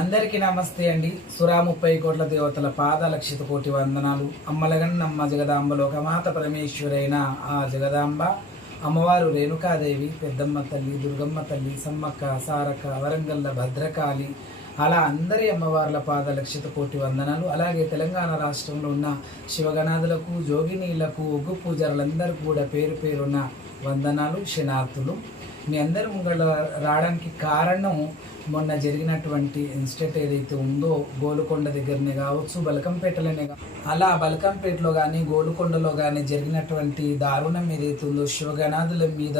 అందరికీ నమస్తే అండి. సురా 30 కోట్ల దేవతల పాదలక్షిత కోటి వందనాలు. అమ్మలగన్నమ్మ జగదాంబ లోకమాత పరమేశ్వరైన ఆ జగదాంబ అమ్మవారు రేణుకాదేవి, పెద్దమ్మ తల్లి, దుర్గమ్మ తల్లి, సమ్మక్క, సారక్క, వరంగల్ల భద్రకాళి, అలా అందరి అమ్మవార్ల పాదలక్షిత కోటి వందనాలు. అలాగే తెలంగాణ రాష్ట్రంలో ఉన్న శివగణాదులకు, జోగినీలకు, ఒగ్గు పూజారులందరూ కూడా పేరు పేరున్న వందనాలు, శనార్థులు. మీ అందరి ముంగళ రావడానికి కారణం మొన్న జరిగినటువంటి ఇన్సిడెంట్ ఏదైతే ఉందో గోలుకొండ దగ్గరనే కావచ్చు, బలకంపేటలోనే అలా బలకంపేటలో కానీ గోలుకొండలో కానీ జరిగినటువంటి దారుణం ఏదైతే ఉందో శివగణాదుల మీద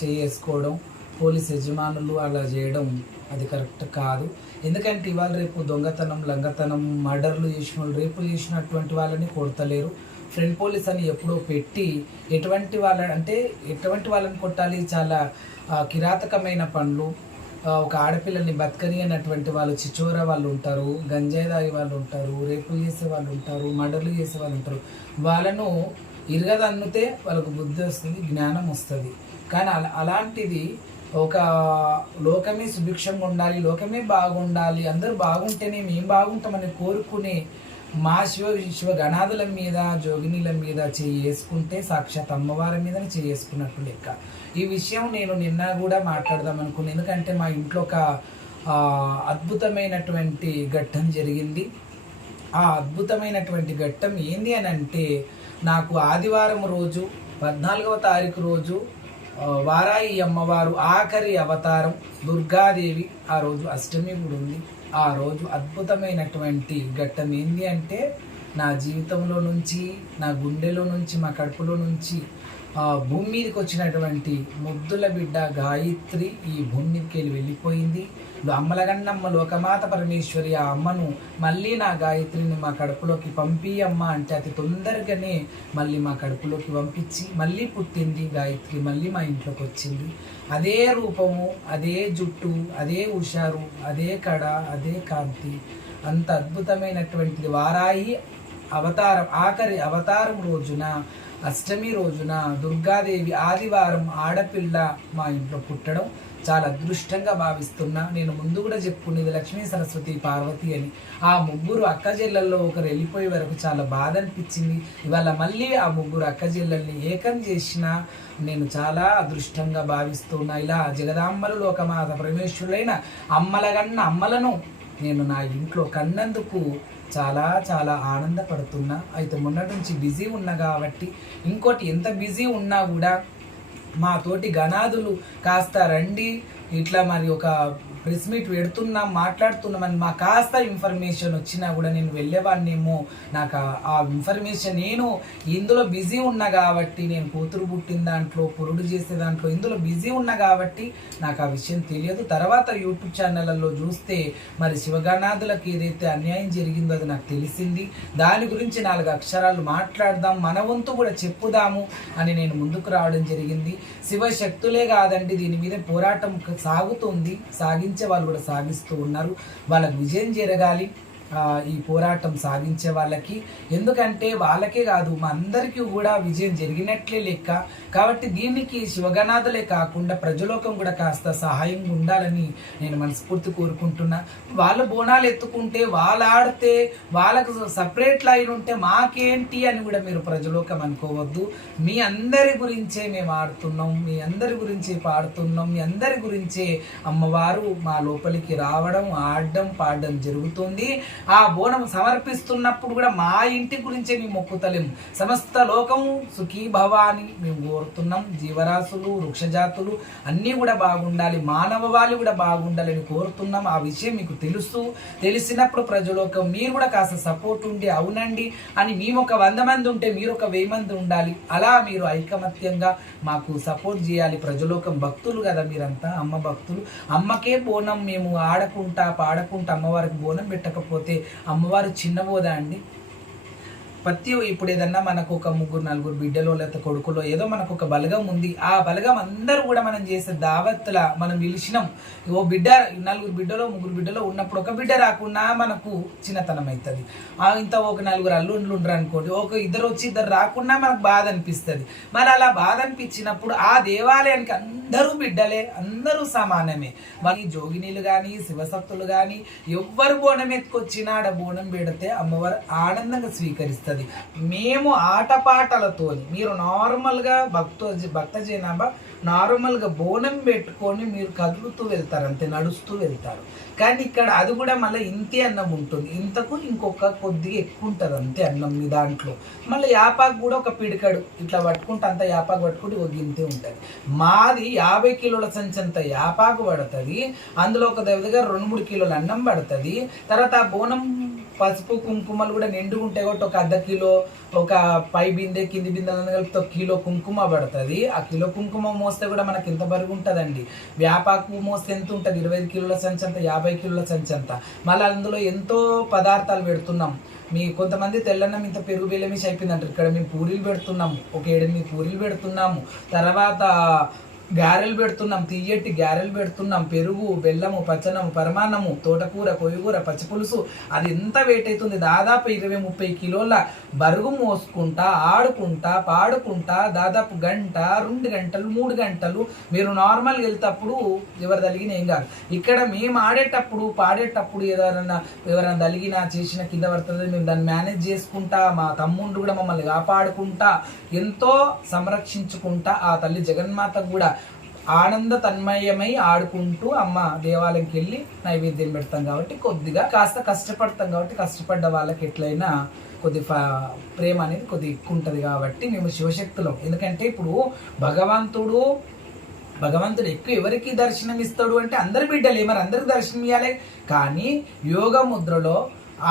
చేసుకోవడం, పోలీస్ యజమానులు అలా చేయడం అది కరెక్ట్ కాదు. ఎందుకంటే ఇవాళ రేపు దొంగతనం, లంగతనం, మర్డర్లు చేసిన వాళ్ళు, రేపులు చేసినటువంటి వాళ్ళని కొడతలేరు. ఫ్రెండ్ పోలీస్ అని ఎప్పుడో పెట్టి ఎటువంటి వాళ్ళని కొట్టాలి? చాలా కిరాతకమైన పనులు. ఒక ఆడపిల్లల్ని బతకని అన్నటువంటి వాళ్ళు, చిచోర వాళ్ళు ఉంటారు, గంజాయి తాగే వాళ్ళు ఉంటారు, రేపులు చేసే వాళ్ళు ఉంటారు, మర్డర్లు చేసే వాళ్ళు ఉంటారు. వాళ్ళను ఇరగదన్నుతే వాళ్ళకు బుద్ధి వస్తుంది, జ్ఞానం వస్తుంది. కానీ అలాంటిది ఒక లోకమే సుభిక్షంగా ఉండాలి, లోకమే బాగుండాలి, అందరూ బాగుంటేనే మేము బాగుంటామని కోరుకునే మా శివ గణాదుల మీద, జోగినీల మీద చేసుకుంటే సాక్షాత్ అమ్మవారి మీద చేసుకున్నట్టు లెక్క. ఈ విషయం నేను నిన్న కూడా మాట్లాడదాం అనుకున్నాను. ఎందుకంటే మా ఇంట్లో ఒక అద్భుతమైనటువంటి ఘట్టం జరిగింది. ఆ అద్భుతమైనటువంటి ఘట్టం ఏంది అని అంటే, నాకు ఆదివారం రోజు 14వ తారీఖు రోజు వారాయి అమ్మవారు ఆఖరి అవతారం దుర్గాదేవి, ఆ రోజు అష్టమి కూడా ఉంది. ఆ రోజు అద్భుతమైనటువంటి ఘట్టం ఏంది అంటే, నా జీవితంలో నుంచి, నా గుండెలో నుంచి, మా కడుపులో నుంచి భూమి మీదకి వచ్చినటువంటి ముద్దుల బిడ్డ గాయత్రి ఈ భూమి మీదకి వెళ్ళిపోయింది. అమ్మలగన్నమ్మ లోకమాత పరమేశ్వరి ఆ అమ్మను మళ్ళీ నా గాయత్రిని మా కడుపులోకి పంపి అమ్మ అంటే అతి తొందరగానే మళ్ళీ మా కడుపులోకి పంపించి మళ్ళీ పుట్టింది గాయత్రి, మళ్ళీ మా ఇంట్లోకి వచ్చింది. అదే రూపము, అదే జుట్టు, అదే హుషారు, అదే కడ, అదే కాంతి, అంత అద్భుతమైనటువంటిది. వారాయి అవతారం, ఆఖరి అవతారం రోజున, అష్టమి రోజున దుర్గాదేవి ఆదివారం ఆడపిల్ల మా ఇంట్లో పుట్టడం చాలా అదృష్టంగా భావిస్తున్నా. నేను ముందు కూడా చెప్పుకునేది లక్ష్మీ, సరస్వతి, పార్వతి అని. ఆ ముగ్గురు అక్కజెల్లల్లో ఒకరు వెళ్ళిపోయే వరకు చాలా బాధ అనిపించింది. ఇవాళ మళ్ళీ ఆ ముగ్గురు అక్కజెల్లల్ని ఏకం చేసిన నేను చాలా అదృష్టంగా భావిస్తున్నా. ఇలా జగదాంబలు లోకమాత పరమేశ్వరులైన అమ్మలగన్న అమ్మలను నేను నా ఇంట్లో కన్నందుకు చాలా చాలా ఆనందపడుతున్నా. అయితే మొన్నటి నుంచి బిజీ ఉన్నా కాబట్టి, ఇంకోటి ఎంత బిజీ ఉన్నా కూడా మా తోటి గణాదులు కాస్త రండి, ఇట్లా మరి ఒక ప్రెస్ మీట్ పెడుతున్నాం, మాట్లాడుతున్నామని మా కాస్త ఇన్ఫర్మేషన్ వచ్చినా కూడా నేను వెళ్ళేవాడినేమో. నాకు ఆ ఇన్ఫర్మేషన్, నేను ఇందులో బిజీ ఉన్నా కాబట్టి, నేను కూతురు పుట్టిన దాంట్లో, పురుడు చేసే దాంట్లో ఇందులో బిజీ ఉన్నా కాబట్టి నాకు ఆ విషయం తెలియదు. తర్వాత యూట్యూబ్ ఛానళ్ళల్లో చూస్తే మరి శివగణాదులకు ఏదైతే అన్యాయం జరిగిందో అది నాకు తెలిసింది. దాని గురించి 4 అక్షరాలు మాట్లాడదాం, మన వంతు కూడా చెప్పుదాము అని నేను ముందుకు రావడం జరిగింది. శివశక్తులే కాదండి, దీని మీద పోరాటం సాగుతుంది, సాగించే వాళ్ళు కూడా సాగిస్తూ ఉన్నారు. వాళ్ళకు విజయం జరగాలి ఈ పోరాటం సాగించే వాళ్ళకి. ఎందుకంటే వాళ్ళకే కాదు, మా అందరికీ కూడా విజయం జరిగినట్లే లెక్క. కాబట్టి దీనికి శివగణాదులే కాకుండా ప్రజలోకం కూడా కాస్త సహాయంగా ఉండాలని నేను మనస్ఫూర్తి కోరుకుంటున్నా. వాళ్ళు బోనాలు ఎత్తుకుంటే, వాళ్ళు ఆడితే, వాళ్ళకు సపరేట్ లైన్ ఉంటే మాకేంటి అని కూడా మీరు ప్రజలోకం అనుకోవద్దు. మీ అందరి గురించే మేము ఆడుతున్నాం, మీ అందరి గురించే పాడుతున్నాం, మీ అందరి గురించే అమ్మవారు మా లోపలికి రావడం, ఆడడం, పాడడం జరుగుతుంది. ఆ బోనం సమర్పిస్తున్నప్పుడు కూడా మా ఇంటి గురించే మేము మొక్కుతలేము. సమస్త లోకము సుఖీ భవాని మేము కోరుతున్నాం. జీవరాశులు, వృక్షజాతులు అన్నీ కూడా బాగుండాలి, మానవాళి కూడా బాగుండాలని కోరుతున్నాం. ఆ విషయం మీకు తెలిసినప్పుడు ప్రజలోకం మీరు కూడా కాస్త సపోర్ట్ ఉండి అవునండి అని, మేము ఒక 100 మంది ఉంటే మీరు ఒక 1000 మంది ఉండాలి. అలా మీరు ఐకమత్యంగా మాకు సపోర్ట్ చేయాలి. ప్రజలోకం భక్తులు కదా మీరంతా, అమ్మ భక్తులు. అమ్మకే బోనం మేము ఆడకుంటా పాడకుంటా అమ్మవారికి బోనం పెట్టకపోతే అమ్మవారు చిన్నబోదా అండి? ఇప్పుడు ఏదన్నా మనకు ఒక 3-4 బిడ్డలో లేకపోతే కొడుకులో ఏదో మనకు ఒక బలగం ఉంది, ఆ బలగం అందరూ కూడా మనం చేసే దావత్తుల మనం పిలిచినాం. ఓ బిడ్డ 4 బిడ్డలో 3 బిడ్డలో ఉన్నప్పుడు ఒక బిడ్డ రాకున్నా మనకు చిన్నతనం అవుతుంది. ఇంత ఒక 4 అల్లుండ్లు ఉండరు అనుకోండి, ఒక ఇద్దరు వచ్చి ఇద్దరు రాకున్నా మనకు బాధ అనిపిస్తుంది. మరి అలా బాధ అనిపించినప్పుడు ఆ దేవాలయానికి అందరూ బిడ్డలే, అందరూ సమానమే. మరి జోగినీలు కానీ శివసత్తులు కానీ ఎవ్వరు బోనం ఎత్తుకొచ్చినా ఆడ బోనం పెడితే అమ్మవారు ఆనందంగా స్వీకరిస్తుంది. మేము ఆటపాటలతో, మీరు నార్మల్గా భక్త జనాభా నార్మల్గా బోనం పెట్టుకొని మీరు కదులుతూ వెళ్తారు, అంతే నడుస్తూ వెళ్తారు. కానీ ఇక్కడ అది కూడా మళ్ళీ ఇంతే అన్నం ఉంటుంది, ఇంతకు ఇంకొక కొద్దిగా ఎక్కువ ఉంటుంది అంతే అన్నం మీ దాంట్లో. మళ్ళీ యాపాకు కూడా ఒక పిడికడు ఇట్లా పట్టుకుంటే అంత యాపాకు పట్టుకుంటే ఒక గింతే ఉంటుంది. మాది 50 కిలోల సంచంత యాపాకు పడుతుంది, అందులో ఒక దగ్గర 2-3 కిలోల అన్నం పడుతుంది. తర్వాత ఆ బోనం పసుపు కుంకుమలు కూడా నిండుకుంటే కాబట్టి ఒక 1/2 కిలో, ఒక పై బిందె కింది బిందెలను కలిపితే 1 కిలో కుంకుమ పడుతుంది. ఆ కిలో కుంకుమ మోస్తే కూడా మనకి ఎంత బరువు ఉంటుందండి. వ్యాపాకు మోస్తే ఎంత ఉంటుంది, 25 కిలోల సంచంత, 50 కిలోల సంచంత. మళ్ళీ అందులో ఎంతో పదార్థాలు పెడుతున్నాం. కొంతమంది తెల్లన్నం ఇంత పెరుగు బెల్లమేసి అయిపోయిందంటారు. ఇక్కడ మేము పూరీలు పెడుతున్నాము, ఒక 7-8 పూరీలు పెడుతున్నాము. తర్వాత గారెలు పెడుతున్నాం, తీయటి గారెలు పెడుతున్నాం, పెరుగు, బెల్లము, పచ్చనము, పరమాన్నము, తోటకూర, కొయ్యకూర, పచ్చిపులుసు. అది ఎంత వెయిట్ అవుతుంది, దాదాపు 20-30 కిలోల బరుగు మోసుకుంటా ఆడుకుంటా పాడుకుంటా దాదాపు 1 గంట 2 గంటలు 3 గంటలు మీరు నార్మల్గా వెళ్తేప్పుడు ఎవరు తలిగిన ఏం కాదు. ఇక్కడ మేము ఆడేటప్పుడు పాడేటప్పుడు ఎవరైనా తలిగినా చేసిన కింద పడుతుంది, మేము దాన్ని మేనేజ్ చేసుకుంటా, మా తమ్ముళ్ళు కూడా మమ్మల్ని కాపాడుకుంటా ఎంతో సంరక్షించుకుంటా ఆ తల్లి జగన్మాత కూడా ఆనంద తన్మయమై ఆడుకుంటూ అమ్మ దేవాలయంకి వెళ్ళి నైవేద్యం పెడతాం. కాబట్టి కొద్దిగా కాస్త కష్టపడతాం, కాబట్టి కష్టపడ్డ వాళ్ళకి ఎట్లయినా కొద్ది ప్రేమ అనేది కొద్ది ఎక్కువ ఉంటుంది. కాబట్టి మేము శివశక్తులం. ఎందుకంటే ఇప్పుడు భగవంతుడు ఎక్కువ ఎవరికి దర్శనం ఇస్తాడు అంటే అందరి బిడ్డలే, మరి అందరికి దర్శనం ఇవ్వాలి. కానీ యోగ ముద్రలో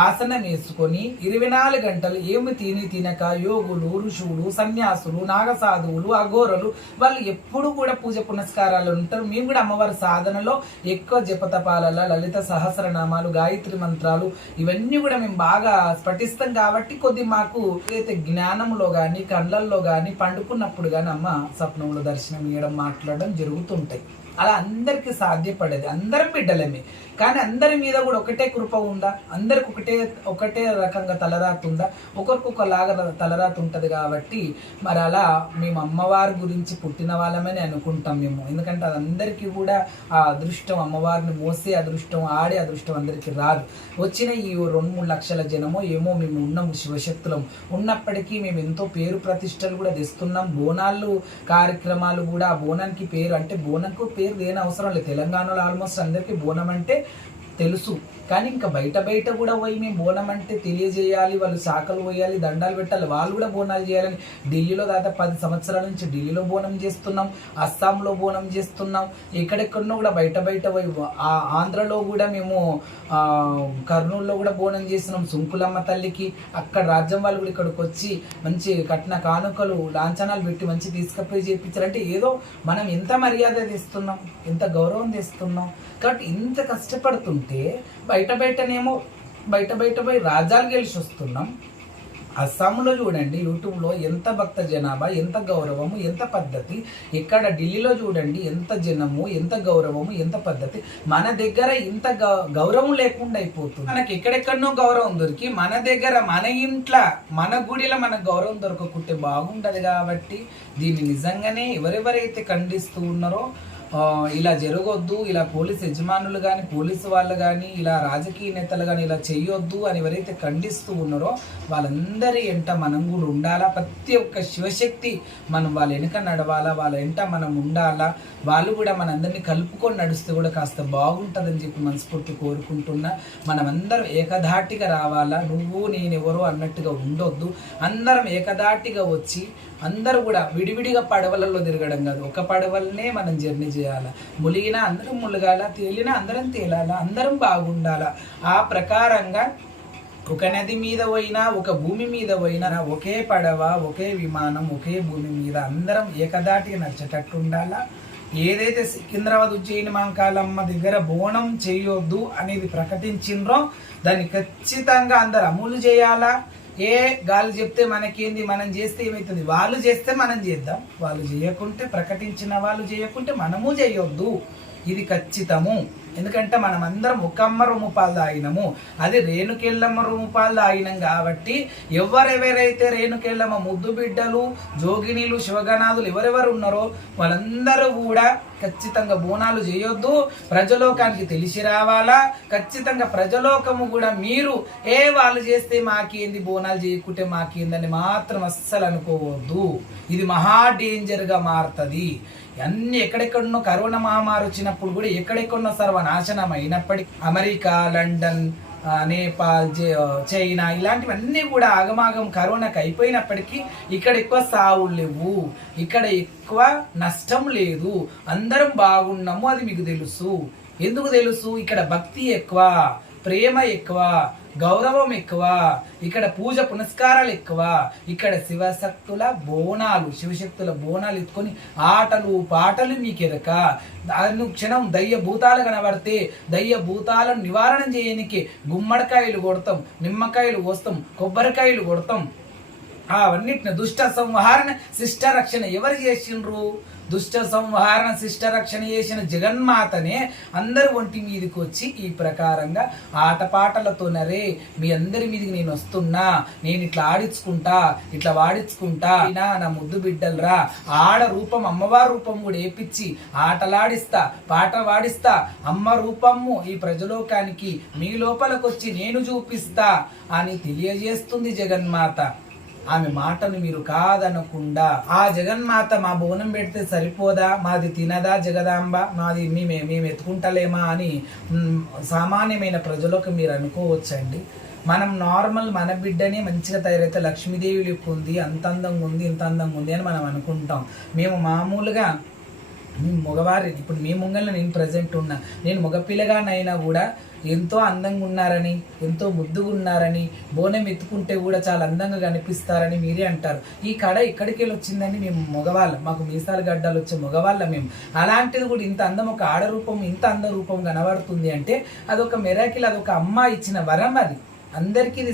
ఆసనం వేసుకొని 24 గంటలు ఏమి తినక యోగులు, ఋషులు, సన్యాసులు, నాగసాధువులు, అఘోరలు వాళ్ళు ఎప్పుడు కూడా పూజ పునస్కారాలు ఉంటారు. మేము కూడా అమ్మవారి సాధనలో ఎక్కువ జపతపాల, లలిత సహస్రనామాలు, గాయత్రి మంత్రాలు ఇవన్నీ కూడా మేము బాగా పఠిస్తాం. కాబట్టి కొద్ది మాకు ఏదైతే జ్ఞానంలో కానీ కళ్ళల్లో కానీ పండుకున్నప్పుడు కానీ అమ్మ స్వప్నంలో దర్శనం ఇవ్వడం, మాట్లాడడం జరుగుతుంటాయి. అలా అందరికీ సాధ్యపడేది, అందరం బిడ్డలమే. కానీ అందరి మీద కూడా ఒకటే కృప ఉందా, అందరికి ఒకటే రకంగా తలరాత ఉందా, ఒకరికొకలాగా తలరాత ఉంటుంది. కాబట్టి మరి అలా మేము అమ్మవారి గురించి పుట్టిన వాళ్ళమని అనుకుంటాం మేము. ఎందుకంటే అది అందరికీ కూడా ఆ అదృష్టం, అమ్మవారిని మోసే అదృష్టం, ఆడే అదృష్టం అందరికీ రాదు. వచ్చిన ఈ 2-3 లక్షల జనమో ఏమో మేము ఉన్నాము, శివశక్తులం. ఉన్నప్పటికీ మేము ఎంతో పేరు ప్రతిష్టలు కూడా తెస్తున్నాం. బోనాలు కార్యక్రమాలు కూడా, ఆ బోనానికి పేరు అంటే బోనంకు పేరు దేని అవసరం లేదు. తెలంగాణలో ఆల్మోస్ట్ అందరికీ బోనం అంటే తెలుసు. కానీ ఇంకా బయట కూడా పోయి మేము బోనం అంటే తెలియజేయాలి, వాళ్ళు శాఖలు పోయాలి, దండాలు పెట్టాలి, వాళ్ళు కూడా బోనాలు చేయాలని ఢిల్లీలో దాదాపు 10 సంవత్సరాల నుంచి ఢిల్లీలో బోనం చేస్తున్నాం, అస్సాంలో బోనం చేస్తున్నాం, ఎక్కడెక్కడనో కూడా బయట పోయి ఆంధ్రలో కూడా మేము కర్నూలులో కూడా బోనం చేస్తున్నాం సుంకులమ్మ తల్లికి. అక్కడ రాజ్యం వాళ్ళు కూడా ఇక్కడికి వచ్చి మంచి కట్న కానుకలు, లాంఛనాలు పెట్టి మంచి తీసుకపోయి చేయించారంటే ఏదో మనం ఎంత మర్యాద తెస్తున్నాం, ఎంత గౌరవం తెస్తున్నాం. కాబట్టి ఇంత కష్టపడుతుంటే బయటనేమో బయట పోయి రాజ్యాలు గెలిచి వస్తున్నాం. అస్సాంలో చూడండి యూట్యూబ్లో ఎంత భక్త జనాభా, ఎంత గౌరవము, ఎంత పద్ధతి. ఇక్కడ ఢిల్లీలో చూడండి ఎంత జనము, ఎంత గౌరవము, ఎంత పద్ధతి. మన దగ్గర ఇంత గౌరవం లేకుండా అయిపోతుంది. మనకి ఎక్కడెక్కడనో గౌరవం దొరికి మన దగ్గర, మన ఇంట్లో, మన గుడిలో మనకు గౌరవం దొరకకుంటే బాగుంటుంది. కాబట్టి దీన్ని నిజంగానే ఎవరెవరైతే ఖండిస్తూ ఉన్నారో ఇలా జరగొద్దు, ఇలా పోలీసు యజమానులు కానీ పోలీసు వాళ్ళు కానీ ఇలా రాజకీయ నేతలు కానీ ఇలా చేయొద్దు అని ఎవరైతే ఖండిస్తూ ఉన్నారో వాళ్ళందరి వెంట మనం కూడా ఉండాలా. ప్రతి ఒక్క శివశక్తి మనం వాళ్ళ వెనుక నడవాలా, వాళ్ళ వెంట మనం ఉండాలా. వాళ్ళు కూడా మనందరినీ కలుపుకొని నడిస్తే కూడా కాస్త బాగుంటుందని చెప్పి మనస్ఫూర్తి కోరుకుంటున్నా. మనమందరం ఏకధాటిగా రావాలా, నువ్వు నేనెవరో అన్నట్టుగా ఉండొద్దు. అందరం ఏకధాటిగా వచ్చి అందరూ కూడా విడివిడిగా పడవలలో తిరగడం కాదు, ఒక పడవలనే మనం జర్నీ చేయాలా. ములిగినా అందరం ములగాల, తేలినా అందరం తేలాలా, అందరం బాగుండాలా. ఆ ప్రకారంగా ఒక నది మీద పోయినా, ఒక భూమి మీద పోయినా ఒకే పడవ, ఒకే విమానం, ఒకే భూమి మీద అందరం ఏకదాటిగా నడిచేటట్టు ఉండాలా. ఏదైతే సికింద్రాబాద్ ఉజ్జయిని మహంకాళమ్మ దగ్గర బోనం చేయొద్దు అనేది ప్రకటించిండ్రో దాన్ని ఖచ్చితంగా అందరు అమలు చేయాలా. ఏ గాలి చెప్తే మనకేంది, మనం చేస్తే ఏమవుతుంది, వాళ్ళు చేస్తే మనం చేద్దాం, వాళ్ళు చేయకుంటే, ప్రకటించిన వాళ్ళు చేయకుంటే మనము చేయొద్దు. ఇది ఖచ్చితము. ఎందుకంటే మనం అందరం ఒక అమ్మ రొమ్ము పాలు తాగినాము, అది రేణుకెళ్ళమ్మ రొమ్ము పాలు తాగినాం కాబట్టి ఎవరెవరైతే రేణుకెళ్ళమ్మ ముద్దు బిడ్డలు, జోగినీలు, శివగణాదులు ఎవరెవరు ఉన్నారో వాళ్ళందరూ కూడా ఖచ్చితంగా బోనాలు చేయొద్దు. ప్రజలోకానికి తెలిసి రావాలా. ఖచ్చితంగా ప్రజలోకము కూడా మీరు వాళ్ళు చేస్తే మాకేంది, బోనాలు చేయకుంటే మాకేందని మాత్రం అస్సలు అనుకోవద్దు. ఇది మహా డేంజర్గా మారుతుంది. అన్ని ఎక్కడెక్కడున్నో కరోనా మహమ్మారి వచ్చినప్పుడు కూడా ఎక్కడెక్కడున్నో సర్వనాశనం అయినప్పటికీ అమెరికా, లండన్, నేపాల్, చైనా ఇలాంటివన్నీ కూడా ఆగమాగం కరోనాకి అయిపోయినప్పటికీ ఇక్కడ ఎక్కువ సావులు లేవు, ఇక్కడ ఎక్కువ నష్టం లేదు, అందరం బాగున్నాము. అది మీకు తెలుసు. ఎందుకు తెలుసు? ఇక్కడ భక్తి ఎక్కువ, ప్రేమ ఎక్కువ, గౌరవం ఎక్కువ, ఇక్కడ పూజ పునస్కారాలు ఎక్కువ, ఇక్కడ శివశక్తుల బోనాలు, శివశక్తుల బోనాలు ఎత్తుకొని ఆటలు పాటలు మీకు ఎరక. అనుక్షణం దయ్య భూతాలు కనబడితే దయ్య భూతాలను నివారణ చేయడానికి గుమ్మడికాయలు కొడతాం, నిమ్మకాయలు కోస్తాం, కొబ్బరికాయలు కొడతాం. అవన్నిటిని దుష్ట సంహారణ శిష్ట రక్షణ ఎవరు చేసిండ్రు? దుష్ట సంహారణ శిష్ట రక్షణ చేసిన జగన్మాతనే అందరు ఒంటి మీదకి వచ్చి ఈ ప్రకారంగా ఆటపాటలతోనరే మీ అందరి మీదకి నేను వస్తున్నా, నేను ఇట్లా ఆడించుకుంటా, ఇట్లా వాడించుకుంటా, నా ముద్దు బిడ్డలరా, ఆడ రూపం అమ్మవారి రూపం కూడా ఏపిచ్చి ఆటలాడిస్తా, పాట వాడిస్తా, అమ్మ రూపము ఈ ప్రజలోకానికి మీ లోపలికొచ్చి నేను చూపిస్తా అని తెలియజేస్తుంది జగన్మాత. ఆమె మాటను మీరు కాదనకుండా, ఆ జగన్మాత మా బోనం పెడితే సరిపోదా, మాది తినదా జగదాంబ, మాది మేము ఎత్తుకుంటలేమా అని సామాన్యమైన ప్రజలకు మీరు అనుకోవచ్చండి. మనం నార్మల్ మన బిడ్డనే మంచిగా తయారైతే లక్ష్మీదేవి లెక్క ఉంది, అంత అందంగా ఉంది, ఇంత అందంగా ఉంది అని మనం అనుకుంటాం. మేము మామూలుగా మగవారి ఇప్పుడు మీ ముంగల్లో నేను ప్రజెంట్ ఉన్నా, నేను మగపిల్లగానైనా కూడా ఎంతో అందంగా ఉన్నారని, ఎంతో ముద్దుగా ఉన్నారని, బోనం ఎత్తుకుంటే కూడా చాలా అందంగా కనిపిస్తారని మీరే అంటారు. ఈ కడ ఇక్కడికి వెళ్ళి వచ్చిందని మేము మగవాళ్ళం, మాకు మీసాలు గడ్డాలు వచ్చే మగవాళ్ళం మేము. అలాంటిది కూడా ఇంత అందం, ఒక ఆడరూపం ఇంత అంద రూపం కనబడుతుంది అంటే అదొక మెరాకిల్, అదొక అమ్మ ఇచ్చిన వరం. అది అందరికీ ఇది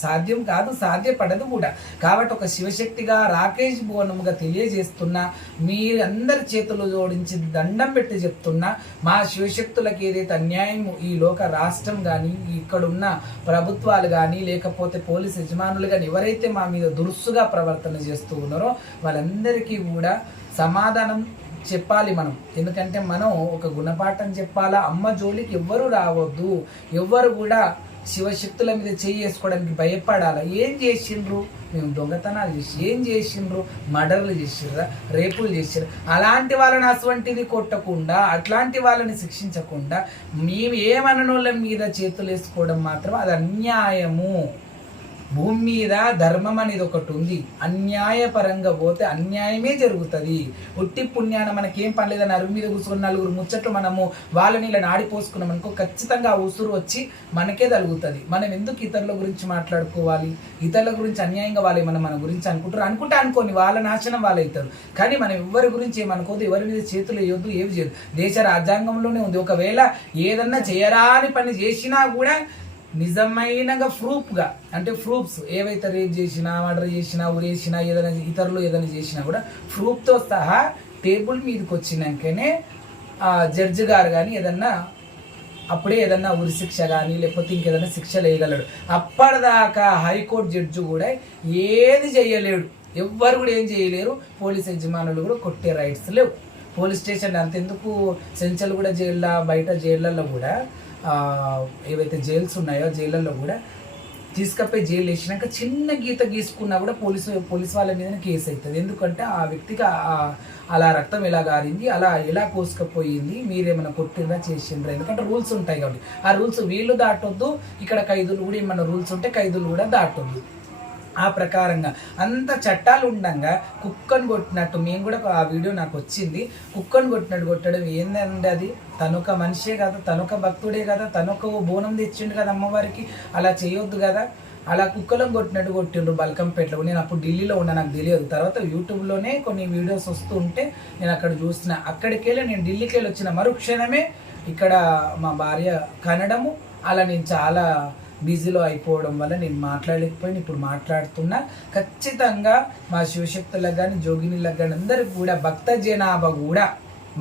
సాధ్యం కాదు, సాధ్యపడదు కూడా. కాబట్టి ఒక శివశక్తిగా రాకేష్ బోనముగా తెలియజేస్తున్నా, మీరందరి చేతులు జోడించి దండం పెట్టి చెప్తున్నా, మా శివశక్తులకు ఏదైతే అన్యాయం ఈ లోక రాష్ట్రం కానీ, ఇక్కడున్న ప్రభుత్వాలు కానీ, లేకపోతే పోలీస్ యజమానులు కానీ ఎవరైతే మా మీద దురుసుగా ప్రవర్తన చేస్తూ ఉన్నారో వాళ్ళందరికీ కూడా సమాధానం చెప్పాలి మనం. ఎందుకంటే మనం ఒక గుణపాఠం చెప్పాలా. అమ్మ జోలికి ఎవ్వరు రావద్దు, ఎవ్వరు కూడా శివశక్తుల మీద చేసుకోవడానికి భయపడాలా. ఏం చేసిండ్రు? మేము దొంగతనాలు చేసి ఏం చేసిండ్రు? మర్డర్లు చేసిర్రా, రేపులు చేసిర్రు. అలాంటి వాళ్ళని అటువంటిది కొట్టకుండా, అట్లాంటి వాళ్ళని శిక్షించకుండా మేము ఏమనోళ్ళ మీద చేతులు వేసుకోవడం మాత్రం అది అన్యాయము. భూమి మీద ధర్మం అనేది ఒకటి ఉంది. అన్యాయపరంగా పోతే అన్యాయమే జరుగుతుంది. ఉట్టి పుణ్యాన మనకేం పనిలేదని అరుగు మీద కూర్చున్న నలుగురు ముచ్చట్లు మనము వాళ్ళని ఇలా నాడిపోసుకున్నాం అనుకో, ఖచ్చితంగా ఆ ఉసురు వచ్చి మనకే తగులుతుంది. మనం ఎందుకు ఇతరుల గురించి మాట్లాడుకోవాలి? ఇతరుల గురించి అన్యాయంగా వాళ్ళు ఏమన్నా మన గురించి అనుకుంటే అనుకోని, వాళ్ళ నాశనం వాళ్ళు అవుతారు. కానీ మనం ఎవరి గురించి ఏమనుకోదు, ఎవరి మీద చేతులు వేయొద్దు, ఏవి చేయదు. దేశ రాజ్యాంగంలోనే ఉంది. ఒకవేళ ఏదన్నా చేయరాని పని చేసినా కూడా నిజమైనగా ప్రూఫ్గా, అంటే ప్రూఫ్స్ ఏవైతే రేప్ చేసినా, మర్డర్ చేసినా, ఉరేసినా, ఏదైనా ఇతరులు ఏదైనా చేసినా కూడా ప్రూఫ్తో సహా టేబుల్ మీదకి వచ్చినాకనే జడ్జి గారు కానీ ఏదన్నా అప్పుడే ఏదన్నా ఉరి శిక్ష కానీ లేకపోతే ఇంకేదైనా శిక్షలు వేయగలడు. అప్పటిదాకా హైకోర్టు జడ్జి కూడా ఏది చేయలేడు, ఎవ్వరు కూడా ఏం చేయలేరు. పోలీస్ యజమానులు కూడా కొట్టే రైట్స్ లేవు. పోలీస్ స్టేషన్ అంతెందుకు, సెంచల్ కూడా జైల్లో, బయట జైళ్ళల్లో కూడా ఏవైతే జైల్స్ ఉన్నాయో జైళ్ళల్లో కూడా తీసుకపోయి జైలు వేసినాక చిన్న గీత గీసుకున్నా కూడా పోలీసు వాళ్ళ మీద కేసు అవుతుంది. ఎందుకంటే ఆ వ్యక్తికి అలా రక్తం ఎలా గారింది, అలా ఎలా కోసుకపోయింది, మీరేమైనా కొట్టిందా చేసిండ్రా, ఎందుకంటే రూల్స్ ఉంటాయి కాబట్టి ఆ రూల్స్ వీళ్ళు దాటొద్దు. ఇక్కడ ఖైదులు కూడా ఏమన్నా రూల్స్ ఉంటే ఖైదులు కూడా దాటొద్దు. ఆ ప్రకారంగా అంత చట్టాలు ఉండగా కుక్కను కొట్టినట్టు, మేము కూడా ఆ వీడియో నాకు వచ్చింది, కుక్కను కొట్టినట్టు కొట్టడం ఏందండి? అది తనొక మనిషే కదా, తనొక భక్తుడే కదా, తనొక బోనం తెచ్చిండు కదా అమ్మవారికి, అలా చేయొద్దు కదా. అలా కుక్కలను కొట్టినట్టు కొట్టిండ్రు బల్కంపేటలో. నేను అప్పుడు ఢిల్లీలో ఉన్నా, నాకు తెలియదు. తర్వాత యూట్యూబ్లోనే కొన్ని వీడియోస్ వస్తూ ఉంటే నేను అక్కడ చూసిన. అక్కడికి వెళ్ళి నేను ఢిల్లీకి వెళ్ళి వచ్చిన మరుక్షణమే ఇక్కడ మా భార్య కనడము, అలా నేను చాలా బిజీలో అయిపోవడం వల్ల నేను మాట్లాడలేకపోయినా ఇప్పుడు మాట్లాడుతున్నా. ఖచ్చితంగా మా శివశక్తులకు కానీ జోగినిలకు కానీ అందరికి కూడా భక్త జనాభా కూడా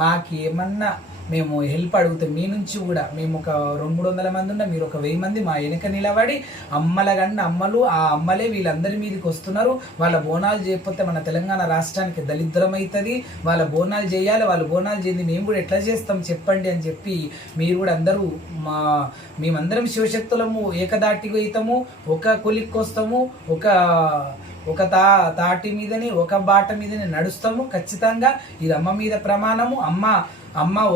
మాకేమన్నా మేము హెల్ప్ అడుగుతాం మీ నుంచి కూడా. మేము ఒక 200-300 మంది ఉన్నా, మీరు ఒక 1000 మంది మా వెనుక నిలబడి అమ్మల గండి అమ్మలు ఆ అమ్మలే వీళ్ళందరి మీదకి వస్తున్నారు. వాళ్ళ బోనాలు చేయకపోతే మన తెలంగాణ రాష్ట్రానికి దరిద్రం అవుతుంది. వాళ్ళ బోనాలు చేయాలి, వాళ్ళ బోనాలు చేయండి, మేము కూడా ఎట్లా చేస్తాం చెప్పండి అని చెప్పి మీరు కూడా అందరూ మేమందరం శివశక్తులము ఏకదాటిగా అవుతాము, ఒక కొలిక్కి వస్తాము, ఒక తాటి మీదని ఒక బాట మీదనే నడుస్తాము. ఖచ్చితంగా ఇది అమ్మ మీద ప్రమాణము.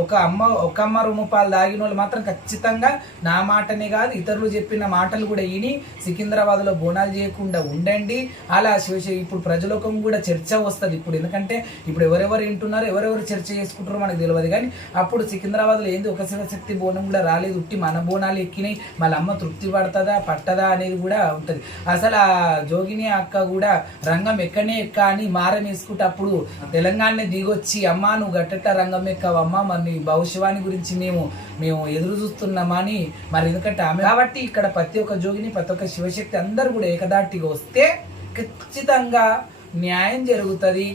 ఒక అమ్మ రుమపాలు దాగిన వాళ్ళు మాత్రం ఖచ్చితంగా నా మాటనే కాదు ఇతరులు చెప్పిన మాటలు కూడా విని సికింద్రాబాద్లో బోనాలు చేయకుండా ఉండండి. అలా ఇప్పుడు ప్రజలోకం కూడా చర్చ వస్తుంది ఇప్పుడు. ఎందుకంటే ఇప్పుడు ఎవరెవరు వింటున్నారో ఎవరెవరు చర్చ చేసుకుంటారో మనకు తెలియదు. కానీ అప్పుడు సికింద్రాబాద్లో ఏంది ఒక శివశక్తి బోనం కూడా రాలేదు, ఉట్టి మన బోనాలు ఎక్కినాయి, వాళ్ళ అమ్మ తృప్తి పట్టదా అనేది కూడా ఉంటుంది. అసలు ఆ జోగిని అక్క కూడా రంగం ఎక్కనే ఎక్క అని మారం వేసుకుంటే అప్పుడు తెలంగాణనే దిగొచ్చి అమ్మ నువ్వు గట్టట రంగం ఎక్కవమ్మ, మరి భవిష్యవాణి గురించి మేము ఎదురు చూస్తున్నామని. మరి ఎందుకంటే ఆమె కాబట్టి ఇక్కడ ప్రతి ఒక్క జోగిని ప్రతి ఒక్క శివశక్తి అందరూ కూడా ఏకదాటిగా వస్తే ఖచ్చితంగా న్యాయం జరుగుతుంది.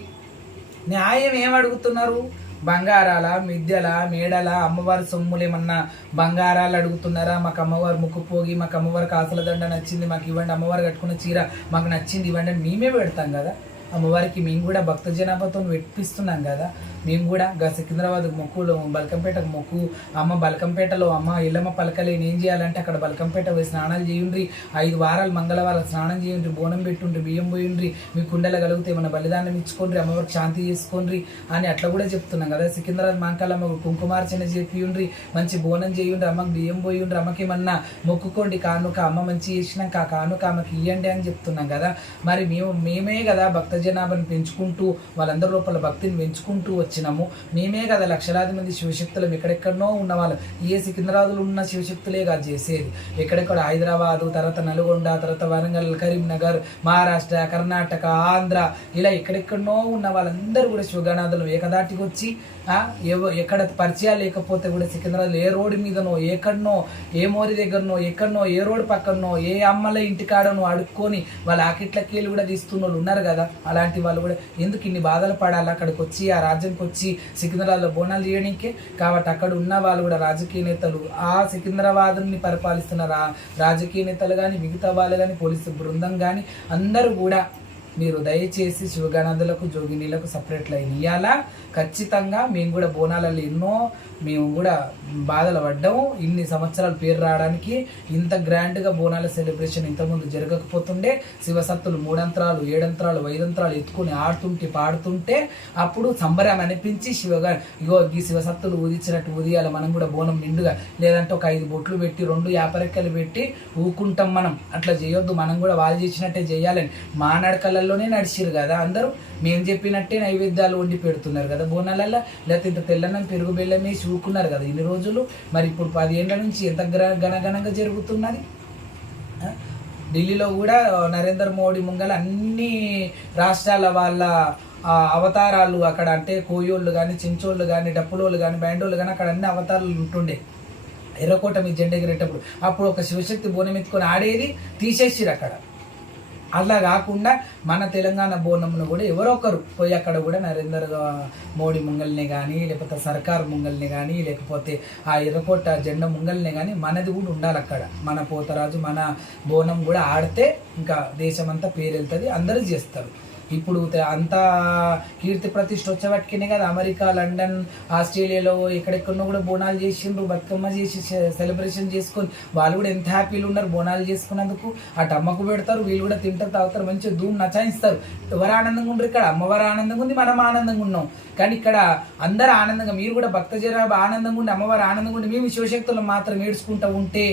న్యాయం ఏమడుగుతున్నారు? బంగారాల మిద్దెల మేడల అమ్మవారి సొమ్ములు ఏమన్నా బంగారాలు అడుగుతున్నారా? మాకు అమ్మవారు ముక్కు పోగి, మాకు అమ్మవారికి ఆశల దండ నచ్చింది, మాకు ఇవ్వండి, అమ్మవారు కట్టుకున్న చీర మాకు నచ్చింది ఇవ్వండి అని మేమే పెడతాం కదా. అమ్మవారికి మేము కూడా భక్త జనాభాతో పెట్టిస్తున్నాం కదా. మేము కూడా సికింద్రాబాద్ మొక్కులు బల్కంపేటకు మొక్కు అమ్మ బల్కంపేటలో అమ్మ ఇల్లమ్మ పలకలేని ఏం చేయాలంటే అక్కడ బల్కంపేట పోయి స్నానాలు చేయండి, 5 వారాలు మంగళవారం స్నానం చేయండి, బోనం పెట్టుండ్రి, బియ్యం పోయిండ్రి, మీ కుండలు కలిగితే ఏమన్నా బలిదానం ఇచ్చుకోండి, అమ్మవారికి శాంతి చేసుకోండి అని అట్లా కూడా చెప్తున్నాం కదా. సికింద్రాబాద్ మాంకాలమ్మ కుంకుమార్చన చేపియుండ్రి, మంచి బోనం చేయండి, అమ్మకి బియ్యం పోయిండ్రి, అమ్మకి ఏమన్నా మొక్కుకోండి కానుక, అమ్మ మంచి చేసినాక ఆ కానుక అమ్మకి ఇయ్యండి అని చెప్తున్నాం కదా. మరి మేమే కదా భక్త జనాభాని పెంచుకుంటూ వాళ్ళందరి లోపల భక్తిని పెంచుకుంటూ వచ్చినాము. మేమే కదా లక్షలాది మంది శివశక్తులం ఎక్కడెక్కడనో ఉన్న వాళ్ళు. ఏ సికింద్రాబాద్లో ఉన్న శివశక్తులే కాదు చేసేది, ఎక్కడెక్కడ హైదరాబాదు, తర్వాత నల్గొండ, తర్వాత వరంగల్, కరీంనగర్, మహారాష్ట్ర, కర్ణాటక, ఆంధ్ర ఇలా ఎక్కడెక్కడనో ఉన్న వాళ్ళందరూ కూడా శివగణాదులు ఏకదాటికి వచ్చి ఎక్కడ పరిచయాలు లేకపోతే కూడా సికింద్రాబాద్లో ఏ రోడ్డు మీదనో ఎక్కడనో ఏ మోరి దగ్గరనో ఎక్కడనో ఏ రోడ్డు పక్కనో ఏ అమ్మల ఇంటికాడనో అడుక్కొని వాళ్ళ ఆకిట్లకి వెళ్ళి కూడా తీస్తున్న వాళ్ళు ఉన్నారు కదా. అలాంటి వాళ్ళు కూడా ఎందుకు ఇన్ని బాధలు పడాలి? అక్కడికి వచ్చి ఆ రాజ్యంకి వచ్చి సికింద్రాబాద్లో బోనాలు చేయడానికే కాబట్టి అక్కడ ఉన్న వాళ్ళు కూడా రాజకీయ నేతలు, ఆ సికింద్రాబాద్ని పరిపాలిస్తున్న రాజకీయ నేతలు కానీ మిగతా వాళ్ళు కానీ పోలీసు బృందం కానీ అందరూ కూడా మీరు దయచేసి శివగణాదులకు జోగినీలకు సపరేట్ లైన్ ఇవ్వాలా. ఖచ్చితంగా మేము కూడా బోనాలలో ఎన్నో మేము కూడా బాధలు పడ్డాము. ఇన్ని సంవత్సరాలు పేరు రావడానికి ఇంత గ్రాండ్గా బోనాల సెలబ్రేషన్ ఇంతకుముందు జరగకపోతుండే. శివసత్తులు 3 అంతరాలు 7 అంతరాలు 5 అంతరాలు ఎత్తుకుని ఆడుతుంటే పాడుతుంటే అప్పుడు సంబరం అనిపించి ఇగో ఈ శివసత్తులు ఊదించినట్టు ఊదియాలి మనం కూడా బోనం నిండుగా, లేదంటే ఒక 5 బొట్లు పెట్టి 2 యాపరెక్కలు పెట్టి ఊకుంటాం. మనం అట్లా చేయొద్దు, మనం కూడా వాళ్ళు చేసినట్టే చేయాలని మా నడకలలోనే నడిచిరు కదా అందరూ. మేము చెప్పినట్టే నైవేద్యాలు వండి పెడుతున్నారు కదా బోనాలల్లో, లేకపోతే ఇంత తెల్లన్నం పెరుగు బెల్లం వేసి ఊకున్నారు కదా ఇన్ని రోజులు. మరి ఇప్పుడు 10 ఏళ్ల నుంచి ఎంత ఘనఘనంగా జరుగుతున్నది. ఢిల్లీలో కూడా నరేంద్ర మోడీ ముంగల అన్ని రాష్ట్రాల వాళ్ళ అవతారాలు అక్కడ, అంటే కోయోళ్ళు కానీ చించోళ్ళు కానీ డప్పులోళ్ళు కానీ బ్యాండోళ్ళు కానీ అక్కడ అన్ని అవతారాలు ఉంటుండే. ఎర్రకోట మీ జెండా ఎగిరేటప్పుడు అప్పుడు ఒక శివశక్తి బోనం ఎత్తుకొని ఆడేది తీసేసిరు అక్కడ. అలా కాకుండా మన తెలంగాణ బోనంను కూడా ఎవరో ఒకరు పోయి అక్కడ కూడా నరేంద్ర మోడీ ముంగల్ని కానీ లేకపోతే సర్కార్ ముంగల్ని కానీ లేకపోతే ఆ ఎర్రకోట జెండా ముంగల్ని కానీ మనది కూడా ఉండాలి అక్కడ. మన పోతరాజు మన బోనం కూడా ఆడితే ఇంకా దేశం అంతా పేరు వెళ్తుంది, అందరూ చేస్తారు. ఇప్పుడు అంతా కీర్తి ప్రతిష్ఠ వచ్చేవాటికినే కదా అమెరికా, లండన్, ఆస్ట్రేలియాలో ఎక్కడెక్కడో కూడా బోనాలు చేసిండ్రు, బతుకమ్మ చేసి సెలబ్రేషన్ చేసుకొని వాళ్ళు కూడా ఎంత హ్యాపీలు ఉన్నారు బోనాలు చేసుకున్నందుకు. అటు అమ్మకు పెడతారు, వీళ్ళు కూడా తింటారు తాగుతారు, మంచిగా ధూమ్ నచాయిస్తారు. ఎవరు ఆనందంగా ఉండరు ఇక్కడ? అమ్మవారు ఆనందంగా ఉంది, మనం ఆనందంగా ఉన్నాం. కానీ ఇక్కడ అందరూ ఆనందంగా, మీరు కూడా భక్త జనాభా ఆనందంగా ఉండి అమ్మవారు ఆనందంగా ఉండి మేము శివశక్తులు మాత్రం ఏడ్చుకుంటూ ఉంటే,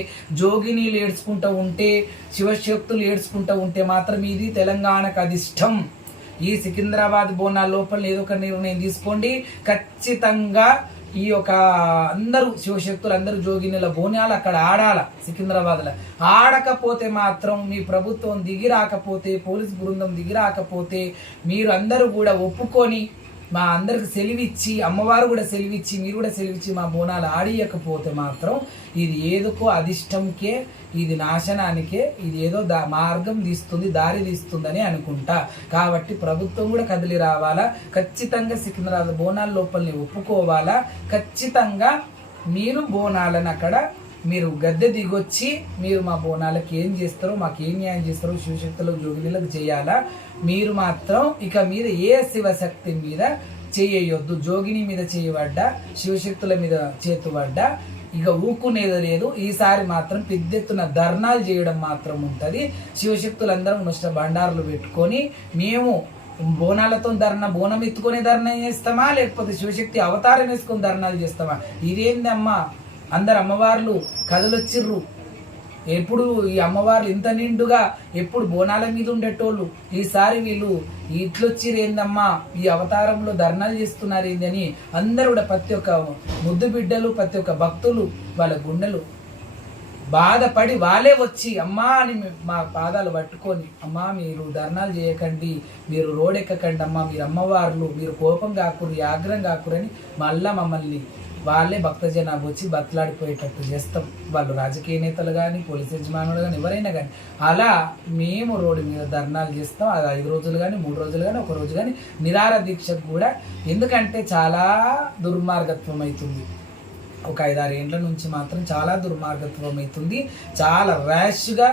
జోగినీలు ఏడ్చుకుంటూ ఉంటే, శివశక్తులు ఏడ్చుకుంటూ ఉంటే మాత్రం ఇది తెలంగాణకు అదిష్టం. ఈ సికింద్రాబాద్ బోనాల లోపల ఏదో ఒక నిర్ణయం తీసుకోండి. ఖచ్చితంగా ఈ యొక్క అందరూ శివశక్తులు అందరూ జోగినీల బోనాలు అక్కడ ఆడాల సికింద్రాబాద్లో. ఆడకపోతే మాత్రం మీ ప్రభుత్వం దిగి రాకపోతే, పోలీస్ బృందం దిగి రాకపోతే మీరు అందరూ కూడా ఒప్పుకొని మా అందరికి సెలివిచ్చి అమ్మవారు కూడా సెలివిచ్చి మీరు కూడా సెలివిచ్చి మా బోనాలు ఆడియకపోతే మాత్రం ఇది ఏదోకో అదిష్టంకే, ఇది నాశనానికే, ఇది ఏదో మార్గం తీస్తుంది, దారి తీస్తుందని అనుకుంటా. కాబట్టి ప్రభుత్వం కూడా కదిలి రావాలా, ఖచ్చితంగా సికింద్రాబాద్ బోనాల లోపలిని ఒప్పుకోవాలా. ఖచ్చితంగా మీరు బోనాలను అక్కడ మీరు గద్దె దిగొచ్చి మీరు మా బోనాలకు ఏం చేస్తారో, మాకు ఏం న్యాయం చేస్తారో శివశక్తులకు జోగిలకు చేయాలా. మీరు మాత్రం ఇక మీద ఏ శివశక్తి మీద చేయొద్దు. జోగిని మీద చేయబడ్డా, శివశక్తుల మీద చేతుబడ్డా ఇక ఊకునేది లేదు. ఈసారి మాత్రం పెద్దెత్తున ధర్నాలు చేయడం మాత్రం ఉంటుంది. శివశక్తులందరం నష్ట బండారులు పెట్టుకొని మేము బోనాలతో ధర్నా, బోనం ఎత్తుకునే ధర్నా చేస్తామా, లేకపోతే శివశక్తి అవతారం వేసుకొని ధర్నాలు చేస్తామా? ఇదేందమ్మా, అందరు అమ్మవార్లు కథలొచ్చిర్రు. ఎప్పుడు ఈ అమ్మవార్లు ఇంత నిండుగా ఎప్పుడు బోనాల మీద ఉండేటోళ్ళు, ఈసారి వీళ్ళు ఇట్లొచ్చిరేందమ్మా, ఈ అవతారంలో ధర్నాలు చేస్తున్నారు ఏందని అందరూ కూడా ప్రతి ఒక్క ముద్దు బిడ్డలు, ప్రతి ఒక్క భక్తులు వాళ్ళ గుండెలు బాధపడి వాళ్ళే వచ్చి అమ్మా అని మా పాదాలు పట్టుకొని, అమ్మా మీరు ధర్నాలు చేయకండి, మీరు రోడెక్కకండి అమ్మా, మీరు అమ్మవార్లు, మీరు కోపం కాకురు, ఆగ్రహం కాకురని మళ్ళా మమ్మల్ని వాళ్ళే భక్త జనాభా వచ్చి బతలాడిపోయేటట్టు చేస్తాం. వాళ్ళు రాజకీయ నేతలు కానీ, పోలీస్ యజమానులు కానీ, ఎవరైనా కానీ అలా మేము రోడ్డు మీద ధర్నాలు చేస్తాం. అది 5 రోజులు కానీ, 3 రోజులు కానీ, 1 రోజు కానీ నిరార దీక్షకు కూడా. ఎందుకంటే చాలా దుర్మార్గత్వం అవుతుంది. ఒక 5-6 ఏండ్ల నుంచి మాత్రం చాలా దుర్మార్గత్వం అవుతుంది. చాలా ర్యాష్గా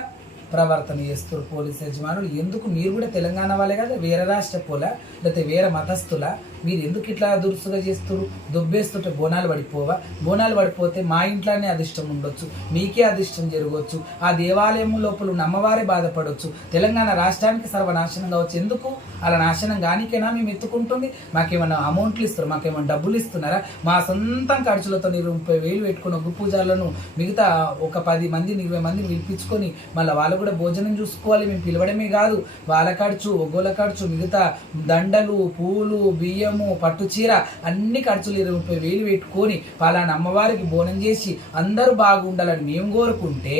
ప్రవర్తన చేస్తారు పోలీస్ యజమానులు. ఎందుకు? మీరు కూడా తెలంగాణ వాళ్ళే కదా, వేరే రాష్ట్ర పోలా లేకపోతే వేరే మతస్థులా? మీరు ఎందుకు ఇట్లా దురుసుగా చేస్తారు? దుబ్బేస్తుంటే బోనాలు పడిపోవా? బోనాలు పడిపోతే మా ఇంట్లోనే అదిష్టం ఉండొచ్చు, మీకే అదిష్టం జరగవచ్చు, ఆ దేవాలయం లోపల ఉన్న అమ్మవారే బాధపడవచ్చు, తెలంగాణ రాష్ట్రానికి సర్వనాశనం కావచ్చు. ఎందుకు అలా నాశనం కానికైనా మేము ఎత్తుకుంటుంది? మాకేమన్నా అమౌంట్లు ఇస్తారు, మాకేమన్నా డబ్బులు ఇస్తున్నారా? మా సొంతం ఖర్చులతో 30,000 పెట్టుకుని ఒగ్గు పూజలను మిగతా ఒక 10 మంది 20 మందిని పిలిపించుకొని మళ్ళీ వాళ్ళు కూడా భోజనం చూసుకోవాలి. మేము పిలవడమే కాదు, వాళ్ళ ఖర్చు, ఒగ్గోల ఖర్చు, మిగతా దండలు, పూలు, బియ్యము, పట్టు చీర అన్ని ఖర్చులు 20,000 పెట్టుకొని పలానా అమ్మవారికి బోనం చేసి అందరూ బాగుండాలని మేము కోరుకుంటే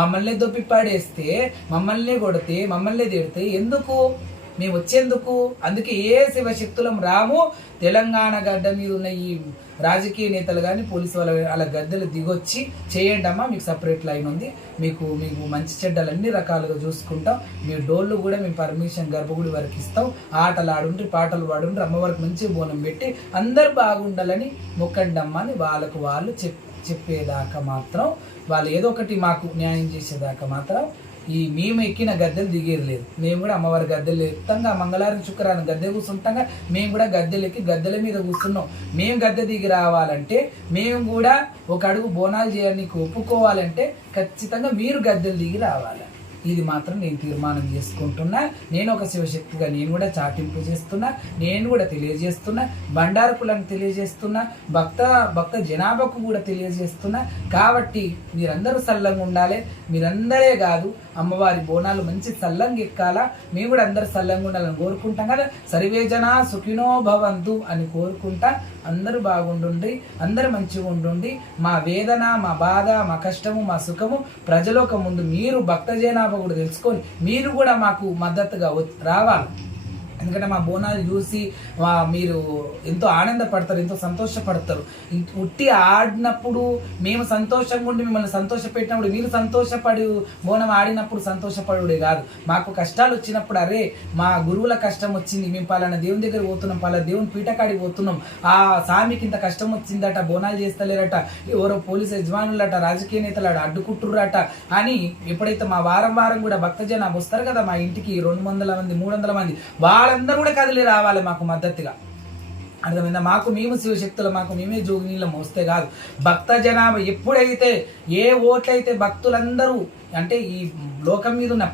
మమ్మల్ని దొప్పి పడేస్తే, మమ్మల్ని కొడితే, మమ్మల్ని తిడితే ఎందుకు? మేము వచ్చేందుకు? అందుకే ఏ శివశక్తులం రాము. తెలంగాణ గడ్డ మీద ఉన్న ఈ రాజకీయ నేతలు కానీ, పోలీసు వాళ్ళ గద్దెలు దిగొచ్చి చేయండి అమ్మా, మీకు సపరేట్ లైన్ ఉంది, మీకు మంచి చెడ్డలు అన్ని రకాలుగా చూసుకుంటాం, మీ డోళ్ళు కూడా మేము పర్మిషన్ గర్భగుడి వరకు ఇస్తాం, ఆటలు ఆడుండ్రి, పాటలు పాడుండ్రి, అమ్మవారికి మంచి బోనం పెట్టి అందరు బాగుండాలని మొక్కండి అమ్మ అని వాళ్ళకు వాళ్ళు చెప్పేదాకా మాత్రం, వాళ్ళు ఏదో ఒకటి మాకు న్యాయం చేసేదాకా మాత్రం మేము ఎక్కిన గద్దెలు దిగేది లేదు. మేము కూడా అమ్మవారి గద్దెలు ఎత్తంగా మంగళవారం శుక్రవారం గద్దె కూర్చుంటాగా మేము కూడా గద్దెలు ఎక్కి గద్దెల మీద కూర్చున్నాం. మేము గద్దె దిగి రావాలంటే, మేము కూడా ఒక అడుగు బోనాలు చేయడానికి ఒప్పుకోవాలంటే ఖచ్చితంగా మీరు గద్దెలు దిగి రావాలి. ఇది మాత్రం నేను తీర్మానం చేసుకుంటున్నా. నేను ఒక శివశక్తిగా నేను కూడా చాటింపు చేస్తున్నా, నేను కూడా తెలియజేస్తున్నా, బండారకులను తెలియజేస్తున్నా, భక్త జనాభాకు కూడా తెలియజేస్తున్నా. కాబట్టి మీరందరూ సల్లంగా ఉండాలి. మీరందరే కాదు, అమ్మవారి బోనాలు మంచి సల్లంగా ఎక్కాలా, మేము కూడా అందరు సల్లంగా ఉండాలని కోరుకుంటాం కదా. సర్వే జనా సుఖినో భవంతు అని కోరుకుంటా. అందరూ బాగుండుండి, అందరూ మంచిగా ఉండుండి. మా వేదన, మా బాధ, మా కష్టము, మా సుఖము ప్రజలోక ముందు మీరు భక్త జనాభా కూడా తెలుసుకొని మీరు కూడా మాకు మద్దతుగా రావాలి. ఎందుకంటే మా బోనాలు చూసి మీరు ఎంతో ఆనందపడతారు, ఎంతో సంతోషపడతారు. ఉట్టి ఆడినప్పుడు మేము సంతోషంగా ఉండి మిమ్మల్ని సంతోషపెట్టినప్పుడు మీరు సంతోషపడి బోనం ఆడినప్పుడు సంతోషపడుడే కాదు. మాకు కష్టాలు వచ్చినప్పుడు, అరే మా గురువుల కష్టం వచ్చింది, మేము పలానా దేవుని దగ్గర పోతున్నాం, పలానా దేవుని పీటకాడికి పోతున్నాం, ఆ స్వామికి ఇంత కష్టం వచ్చిందట, బోనాలు చేస్తలేరట, ఎవరో పోలీసు యజమానులట, రాజకీయ నేతలు అడ్డుకుంటుర్రట అని ఎప్పుడైతే మా వారం కూడా భక్తజనం వస్తారు కదా మా ఇంటికి, 200 మంది 300 మంది, వాళ్ళందరూ కూడా కదిలి రావాలి మాకు మద్దతుగా. అర్థమైందా? మేము శివశక్తులు, మేమే జోగినీళ్ళం వస్తే కాదు. భక్త జనాభా ఎప్పుడైతే ఏ ఓట్లయితే భక్తులందరూ అంటే ఈ లోకం మీద ఉన్న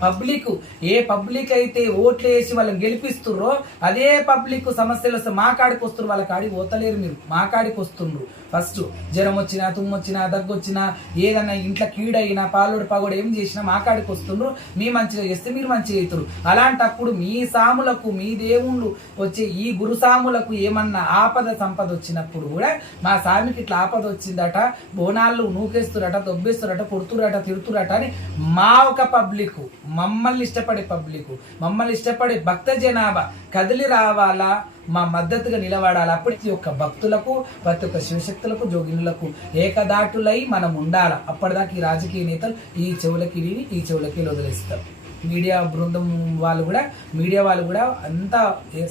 ఏ పబ్లిక్ అయితే ఓట్లు వేసి వాళ్ళని గెలిపిస్తుర్రో అదే పబ్లిక్ సమస్యలు వస్తే మా కాడికి వస్తున్నారు. వాళ్ళ కాడికి పోతలేరు, మీరు మా కాడికి వస్తుండ్రు. ఫస్ట్ జ్వరం వచ్చినా, తుమ్మొచ్చినా, దగ్గొచ్చినా, ఏదన్నా ఇంట్లో కీడైనా, పాలోడు పగోడు ఏం చేసినా మా కాడికి వస్తుండ్రు. మీ మంచిగా చేస్తే మీరు మంచిగా అవుతారు. అలాంటప్పుడు మీ సాములకు, మీ దేవుళ్ళు వచ్చే ఈ గురు సాములకు ఏమన్నా ఆపద సంపద వచ్చినప్పుడు కూడా మా సామికి ఇట్లా ఆపద వచ్చిందట, బోనాళ్ళు నూకేస్తురట, దొబ్బేస్తురట, కొడుతురట, తిడుతురట అని మా ఒక పబ్లిక్, మమ్మల్ని ఇష్టపడే పబ్లిక్, మమ్మల్ని ఇష్టపడే భక్త జనాభా కదిలి రావాలా. మా మద్దతుగా నిలబడాలి. అప్పటి యొక్క భక్తులకు, ప్రతి ఒక్క శివశక్తులకు, జోగినులకు ఏకదాటులై మనం ఉండాలి. అప్పటిదాకా ఈ రాజకీయ నేతలు ఈ చెవులకి ఈ చెవులకి వదిలేస్తారు. మీడియా బృందం వాళ్ళు కూడా, మీడియా వాళ్ళు కూడా అంతా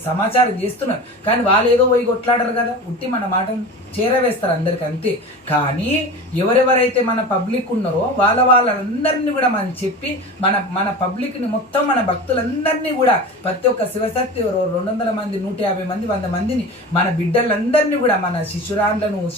సమాచారం చేస్తున్నారు, కానీ వాళ్ళు ఏదో పోయి కొట్లాడరు కదా, ఉట్టి మన మాటను చేరవేస్తారు అందరికి అంతే. కానీ ఎవరెవరైతే మన పబ్లిక్ ఉన్నారో వాళ్ళందరినీ కూడా మనం చెప్పి మన పబ్లిక్ని మొత్తం, మన భక్తులందరినీ కూడా, ప్రతి ఒక్క శివశక్తి 200 మంది, 150 మంది, 100 మందిని, మన బిడ్డలందరినీ కూడా, మన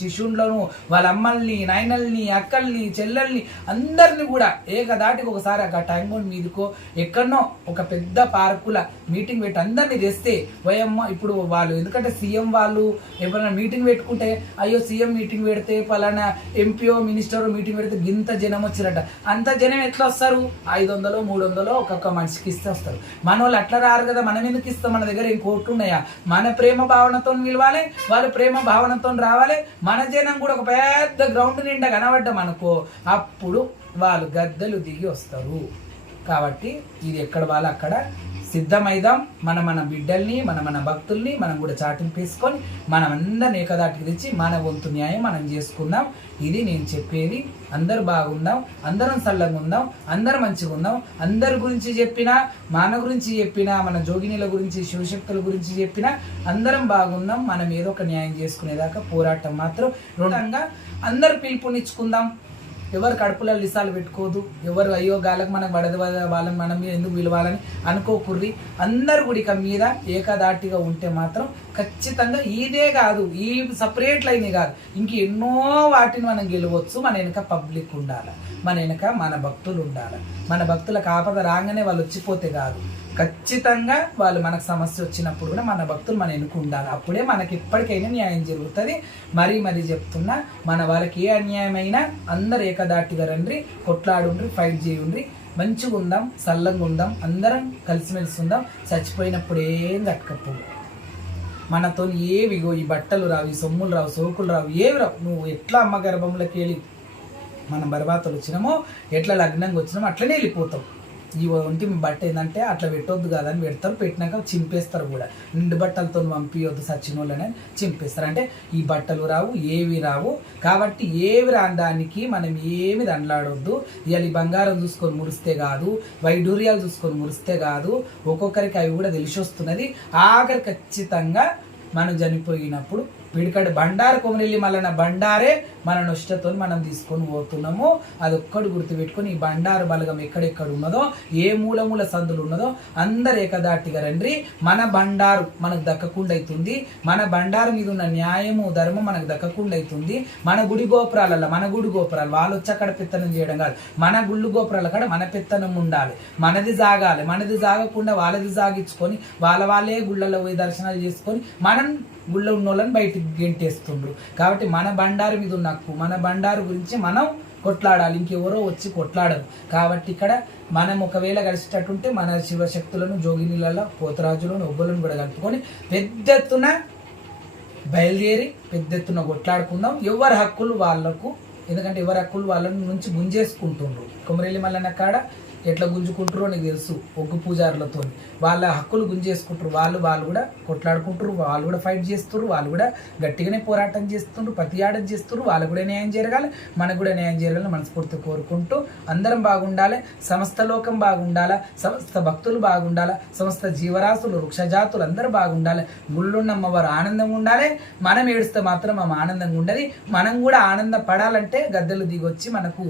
శిశువులను, వాళ్ళ అమ్మల్ని, నాయనల్ని, అక్కల్ని, చెల్లెల్ని అందరినీ కూడా ఏకదాటికి ఒకసారి ఆ టైం బోర్డ్ మీదకో ఎక్కడనో ఒక పెద్ద పార్కుల మీటింగ్ పెట్టి అందరినీ తెస్తే వయమ్మ. ఇప్పుడు వాళ్ళు ఎందుకంటే సీఎం వాళ్ళు ఎవరైనా మీటింగ్ పెట్టుకుంటే, అయ్యో సీఎం మీటింగ్ పెడితే, పలానా ఎంపీఓ మినిస్టర్ మీటింగ్ పెడితే గింత జనం వచ్చిరట, అంత జనం ఎట్లా వస్తారు? 500 300 ఒక్కొక్క మనిషికి ఇస్తే వస్తారు. మన వాళ్ళు అట్లా రారు కదా. మనం ఎందుకు ఇస్తాం? మన దగ్గర ఏం కోట్లు ఉన్నాయా? మన ప్రేమ భావనతో నిలవాలి, వాళ్ళు ప్రేమ భావనతో రావాలి. మన జనం కూడా ఒక పెద్ద గ్రౌండ్ నిండా కనబడ్డాం అనుకో, అప్పుడు వాళ్ళు గద్దెలు దిగి వస్తారు. కాబట్టి ఇది ఎక్కడ వాళ్ళు అక్కడ సిద్ధమైదాం. మన బిడ్డల్ని, మన భక్తుల్ని మనం కూడా చాటింపు వేసుకొని మనం అందరిని ఏకదాటికి తెచ్చి మన వంతు న్యాయం మనం చేసుకుందాం. ఇది నేను చెప్పేది. అందరూ బాగుందాం, అందరం చల్లగా ఉందాం, అందరూ మంచిగా ఉందాం. అందరి గురించి చెప్పినా, మన గురించి చెప్పినా, మన జోగినీల గురించి, శివశక్తుల గురించి చెప్పినా అందరం బాగుందాం. మనం ఏదో ఒక న్యాయం చేసుకునేదాకా పోరాటం మాత్రం రుణంగా అందరు పిలుపునిచ్చుకుందాం. ఎవరు కడుపులో లిసాలు పెట్టుకోదు, ఎవరు అయ్యో గాలకు మనకు పడదు వాళ్ళని మనం మీద ఎందుకు విలువాలని అనుకోకుర్రి. అందరు గుడిక మీద ఏకదాటిగా ఉంటే మాత్రం ఖచ్చితంగా ఇదే కాదు, ఈ సపరేట్ లైన్ కాదు, ఇంక ఎన్నో వాటిని మనం గెలవచ్చు. మన వెనక పబ్లిక్ ఉండాలి, మన వెనక మన భక్తులు ఉండాలి. మన భక్తులకు ఆపద రాగానే వాళ్ళు వచ్చిపోతే కాదు, ఖచ్చితంగా వాళ్ళు మనకు సమస్య వచ్చినప్పుడు కూడా మన భక్తులు మన వెనుక ఉండాలి. అప్పుడే మనకి ఎప్పటికైనా న్యాయం జరుగుతుంది. మరీ చెప్తున్నా, మన వాళ్ళకి ఏ అన్యాయమైనా అందరు ఏకదాటిగా రండి, కొట్లాడుండ్రి, ఫైట్ చేయండి, మంచిగా ఉందాం, సల్లంగా ఉందాం, అందరం కలిసిమెలిసి ఉందాం. చచ్చిపోయినప్పుడు ఏం కట్టకపోవు. మనతో ఏవిగో ఈ బట్టలు రావు, ఈ సొమ్ములు రావు, సోకులు రావు, ఏవి రావు. నువ్వు ఎట్లా అమ్మ గర్భంలోకి వెళ్ళి మనం బరబాతలు వచ్చినామో, ఎట్లా లగ్నంగా వచ్చినామో అట్లనే వెళ్ళిపోతాం. ఈ ఒంటి బట్ట ఏంటంటే అట్లా పెట్టొద్దు కదా అని పెడతారు, పెట్టినాక చింపేస్తారు కూడా. నిండు బట్టలతో పంపియొద్దు సచిన వాళ్ళని చింపేస్తారు. అంటే ఈ బట్టలు రావు, ఏవి రావు. కాబట్టి ఏవి రావడానికి మనం ఏమి దండలాడొద్దు. ఇవాళ ఈ బంగారం చూసుకొని మురిస్తే కాదు, వైడూర్యాలు చూసుకొని మురిస్తే కాదు, ఒక్కొక్కరికి అవి కూడా తెలిసి వస్తున్నది. ఆఖరి ఖచ్చితంగా మనం చనిపోయినప్పుడు పిడికడు బండారు కొమరెల్లి మల్లన్న బండారే మన నొష్టతో మనం తీసుకొని పోతున్నాము. అది ఒక్కడు గుర్తుపెట్టుకొని, ఈ బండారు బలగం ఎక్కడెక్కడ ఉన్నదో, ఏ మూల సందులు ఉన్నదో అందరు ఏకదాటిగా రండి. మన బండారు మనకు దక్కకుండా అవుతుంది. మన బండారు మీద ఉన్న న్యాయము, ధర్మం మనకు దక్కకుండా అవుతుంది. మన గుడి గోపురాలలో, మన గుడి గోపురాలు వాళ్ళు వచ్చి అక్కడ పెత్తనం చేయడం కాదు, మన గుళ్ళు గోపురాల కాడ మన పెత్తనం ఉండాలి. మనది జాగాలి. మనది జాగకుండా వాళ్ళది జాగించుకొని వాళ్ళే గుళ్ళలో పోయి దర్శనాలు చేసుకొని మనం గుళ్ళ ఉన్న వాళ్ళని బయటికి గెంటేస్తుండ్రు. కాబట్టి మన బండారు మీద ఉన్న హక్కు, మన బండారు గురించి మనం కొట్లాడాలి, ఇంకెవరో వచ్చి కొట్లాడరు. కాబట్టి ఇక్కడ మనం ఒకవేళ కలిసేటట్టుంటే మన శివశక్తులను, జోగినీలలో, పోతరాజులను, ఒబ్బులను కూడా కలుపుకొని పెద్ద ఎత్తున బయలుదేరి పెద్ద ఎత్తున కొట్లాడుకుందాం. ఎవరి హక్కులు వాళ్ళకు, ఎందుకంటే ఎవరి హక్కులు వాళ్ళ నుంచి గుంజేసుకుంటుండ్రు. కొమరెల్లి మల్లన్న కాడ ఎట్లా గుంజుకుంటారో నీకు తెలుసు. ఒగ్గు పూజారులతో వాళ్ళ హక్కులు గుంజేసుకుంటారు. వాళ్ళు కూడా కొట్లాడుకుంటారు, వాళ్ళు కూడా ఫైట్ చేస్తారు, వాళ్ళు కూడా గట్టిగానే పోరాటం చేస్తుండ్రు, ప్రతియాడం చేస్తారు. వాళ్ళకు కూడా న్యాయం జరగాలి, మనకు కూడా న్యాయం జరగాలని మనస్ఫూర్తి కోరుకుంటూ అందరం బాగుండాలి, సమస్త లోకం బాగుండాలి, సమస్త భక్తులు బాగుండాలి, సమస్త జీవరాశులు, వృక్షజాతులు అందరూ బాగుండాలి. గుళ్ళున్నమ్మవారు ఆనందంగా ఉండాలి. మనం ఏడుస్తే మాత్రం మనం ఆనందంగా ఉండదు. మనం కూడా ఆనంద పడాలంటే గద్దెలు దిగొచ్చి మనకు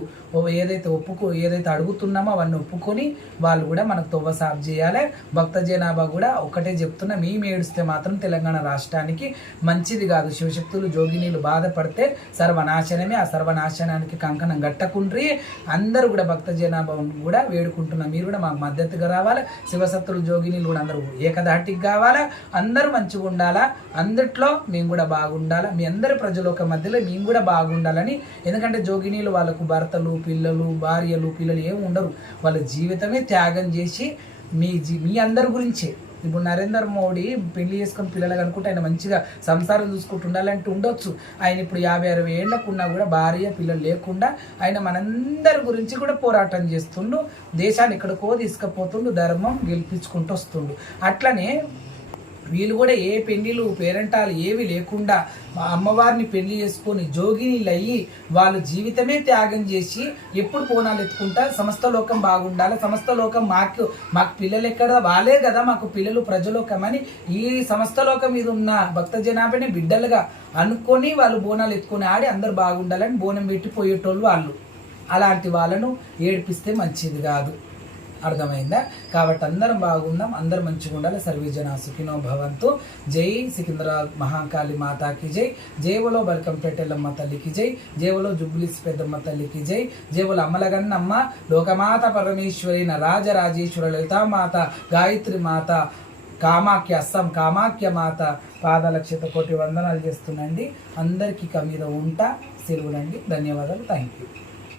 ఏదైతే అడుగుతున్నామో అవన్నీ ఒప్పుకొని వాళ్ళు కూడా మనకు తొవ్వ సాఫ్ చేయాలి. భక్త జనాభా కూడా ఒకటే చెప్తున్నా, మేము ఏడుస్తే మాత్రం తెలంగాణ రాష్ట్రానికి మంచిది కాదు. శివశక్తులు, జోగినీలు బాధపడితే సర్వనాశనమే. ఆ సర్వనాశనానికి కంకణం గట్టకుండ్రి. అందరూ కూడా భక్త జనాభా కూడా వేడుకుంటున్నాం, మీరు కూడా మాకు మద్దతుగా రావాలి. శివశక్తులు, జోగినీలు కూడా అందరూ ఏకధాటికి కావాలా. అందరూ మంచిగా ఉండాలా, అందరిలో మేము కూడా బాగుండాలా, మీ అందరి ప్రజల మధ్యలో మేము కూడా బాగుండాలని. ఎందుకంటే జోగినీలు వాళ్ళకు భర్తలు, పిల్లలు, భార్యలు, పిల్లలు ఏమి ఉండరు. వాళ్ళ జీవితమే త్యాగం చేసి మీ అందరి గురించే. ఇప్పుడు నరేంద్ర మోడీ పెళ్లి చేసుకొని పిల్లలు అనుకుంటే ఆయన మంచిగా సంసారం చూసుకుంటూ ఉండాలంటే ఉండొచ్చు. ఆయన ఇప్పుడు 50-60 ఏళ్లకున్నా కూడా భార్య పిల్లలు లేకుండా ఆయన మనందరి గురించి కూడా పోరాటం చేస్తుండు. దేశాన్ని ఎక్కడికో తీసుకుపోతుండు, ధర్మం గెలిపించుకుంటూ వస్తుండు. అట్లనే వీళ్ళు కూడా ఏ పెళ్లిలు పేరంటాలు ఏవి లేకుండా మా అమ్మవారిని పెళ్లి చేసుకొని జోగినీళ్ళు అయ్యి వాళ్ళు జీవితమే త్యాగం చేసి ఎప్పుడు బోనాలు ఎత్తుకుంటా సమస్త లోకం బాగుండాలి, సమస్త లోకం మాకు పిల్లలు ఎక్కడ వాళ్ళే కదా మాకు పిల్లలు ప్రజలోకం అని ఈ సమస్త లోకం మీద ఉన్న భక్త జనాభాని బిడ్డలుగా అనుకొని వాళ్ళు బోనాలు ఎత్తుకొని ఆడి అందరు బాగుండాలని బోనం పెట్టి పోయేటోళ్ళు వాళ్ళు. అలాంటి వాళ్ళను ఏడిపిస్తే మంచిది కాదు. అర్థమైందా? కాబట్టి అందరం బాగుందాం, అందరం మంచిగా ఉండాలి. సర్వీజన సుఖినో భవంతు. జై సికింద్రాబాద్ మహాకాళి మాతాకి జై, జేవలో బల్కంపేట ఎల్లమ్మ తల్లికి జై, జేవలో జుబ్లీస్ పెద్దమ్మ తల్లికి జై, జేవలో అమ్మలగన్నమ్మ లోకమాత పరమేశ్వరిన రాజరాజేశ్వర లలితామాత గాయత్రి మాత కామాఖ్య అస్సాం కామాఖ్య మాత పాదలక్షిత కోటి వందనాలు చేస్తున్నాండి. అందరికీ మీద ఉంటా సెలవులండి. ధన్యవాదాలు. Thank you.